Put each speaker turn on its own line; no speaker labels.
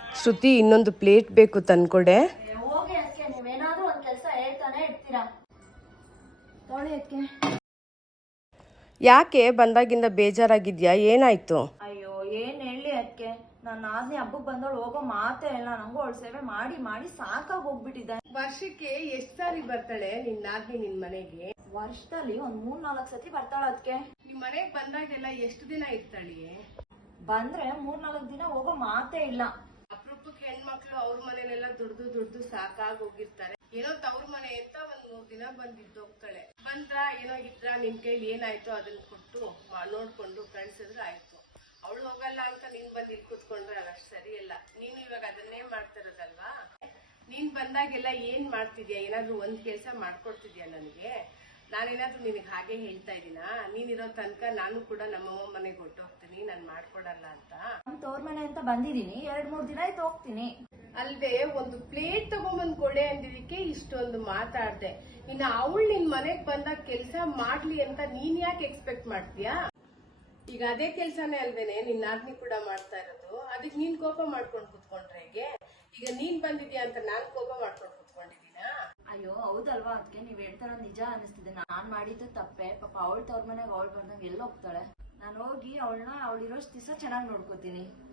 ಶ್ರುತಿ ಇನ್ನೊಂದು ಪ್ಲೇಟ್ ಬೇಕು ತಂದ್ಕೊಡೆ.
ಹೋಗಿ ಅದಕ್ಕೆ ನೀವೇನಾದ್ರೂ ಒಂದ್ ಕೆಲಸ ಹೇಳ್ತಾನೆ ಇರ್ತೀರಾ. ತೊಳಿ ಅದಕ್ಕೆ.
ಯಾಕೆ ಬಂದಾಗಿಂದ ಬೇಜಾರಾಗಿದ್ಯಾ? ಏನಾಯ್ತು?
ಅಯ್ಯೋ ಏನ್ ಹೇಳಿ ಅದಕ್ಕೆ, ನನ್ನ ಆದ್ನಿ ಹಬ್ಬಕ್ಕೆ ಬಂದವಳು ಹೋಗೋ ಮಾತೇ ಇಲ್ಲ. ನಂಗೂ ಅವಳು ಸೇವೆ ಮಾಡಿ ಮಾಡಿ ಸಾಕಾಗಿ ಹೋಗ್ಬಿಟ್ಟಿದೆ.
ವರ್ಷಕ್ಕೆ ಎಷ್ಟ್ ಸಾರಿ ಬರ್ತಾಳೆ ನಿನ್ ನಾದ್ನಿ ನಿನ್ ಮನೆಗೆ?
ವರ್ಷದಲ್ಲಿ ಒಂದ್ 3-4 ಸತಿ ಬರ್ತಾಳ ಅದಕ್ಕೆ.
ನಿಮ್ ಮನೆಗ್ ಬಂದಾಗೆಲ್ಲ ಎಷ್ಟು ದಿನ ಇರ್ತಾಳೆ?
ಬಂದ್ರೆ 3-4 ದಿನ ಹೋಗೋ ಮಾತೇ ಇಲ್ಲ.
ಅಪರೂಪಕ್ಕೆ ಹೆಣ್ಮಕ್ಳು ಅವ್ರ ಮನೇಲೆಲ್ಲ ದುಡ್ದು ಸಾಕಾಗಿ ಹೋಗಿರ್ತಾರೆ. ಏನೋ ತವ್ರ ಮನೆ ಅಂತ ಒಂದ್ 3 ದಿನ ಬಂದಿದ್ದು ಹೋಗ್ತಾಳೆ. ಬಂದ್ರ ಏನೋ ಇದ್ರ ನಿಮ್ ಕೈಲಿ ಏನಾಯ್ತು ಅದನ್ನ ಕೊಟ್ಟು ನೋಡ್ಕೊಂಡು ಕಳ್ಸಿದ್ರೆ ಆಯ್ತು. ಅವಳು ಹೋಗಲ್ಲ ಅಂತ ನೀನ್ ಬಂದು ಇಲ್ಲಿ ಕೂತ್ಕೊಂಡ್ರೆ ಅದಷ್ಟು ಸರಿಯಲ್ಲ. ನೀನು ಇವಾಗ ಅದನ್ನೇ ಮಾಡ್ತಿರೋದಲ್ವಾ? ನೀನ್ ಬಂದಾಗೆಲ್ಲ ಏನ್ ಮಾಡ್ತಿದ್ಯಾ? ಏನಾದ್ರು ಒಂದ್ ಕೆಲ್ಸ ಮಾಡ್ಕೊಡ್ತಿದ್ಯಾ ನನಗೆ? ನಾನೇನಾದ್ರೂ ನಿನಗೆ ಹಾಗೆ ಹೇಳ್ತಾ ಇದೀನಾ? ನೀನಿರೋ ತನಕ ನಾನು ಕೂಡ ನಮ್ಮಮ್ಮ ಮನೆಗೆ ಹೊಟ್ಟೋಗ್ತೀನಿ, ನಾನ್ ಮಾಡ್ಕೊಡಲ್ಲ ಅಂತ.
ತವ್ರ ಮನೆ ಅಂತ ಬಂದಿದೀನಿ, 2-3 ದಿನ ಆಯ್ತು ಹೋಗ್ತೀನಿ.
ಅಲ್ವೇ, ಒಂದು ಪ್ಲೇಟ್ ತಗೊಂಬಂದ್ ಕೊಡೆ ಅಂದಿದ್ದಕ್ಕೆ ಇಷ್ಟೊಂದು ಮಾತಾಡ್ದೆ. ಇನ್ನು ಅವಳು ನಿನ್ ಮನೆಗ್ ಬಂದಾಗ ಕೆಲ್ಸ ಮಾಡ್ಲಿ ಅಂತ ನೀನ್ ಯಾಕೆ ಎಕ್ಸ್ಪೆಕ್ಟ್ ಮಾಡ್ತೀಯಾ? ಈಗ ಅದೇ ಕೆಲ್ಸನೇ ಅಲ್ವೇನೆ ನಿನ್ ನಾದ್ನಿ ಕೂಡ ಮಾಡ್ತಾ ಇರೋದು. ಅದಕ್ಕೆ ನೀನ್ ಕೋಪ ಮಾಡ್ಕೊಂಡು ಕುತ್ಕೊಂಡ್ರೆ ಹೇಗೆ? ಈಗ ನೀನ್ ಬಂದಿದ್ಯಾ ಅಂತ ನಾನ್ ಕೋಪ ಮಾಡ್ಕೊಂಡು ಕುತ್ಕೊಂಡಿದೀನಾ?
ಅಯ್ಯೋ ಹೌದಲ್ವಾ, ಅದಕ್ಕೆ ನೀವ್ ಹೇಳ್ತಾರ ನಿಜ ಅನಿಸ್ತಿದೆ. ನಾನ್ ಮಾಡಿದ್ದು ತಪ್ಪೆ. ಪಾಪ ಅವಳ ತವ್ರ ಮನೆಗೆ ಅವಳು ಬಂದಾಗ ಎಲ್ಲ ಹೋಗ್ತಾಳೆ. ನಾನು ಹೋಗಿ ಅವಳನ್ನ ಅವಳಿರೋಷ್ಟು ದಿವಸ ಚೆನ್ನಾಗಿ ನೋಡ್ಕೋತೀನಿ.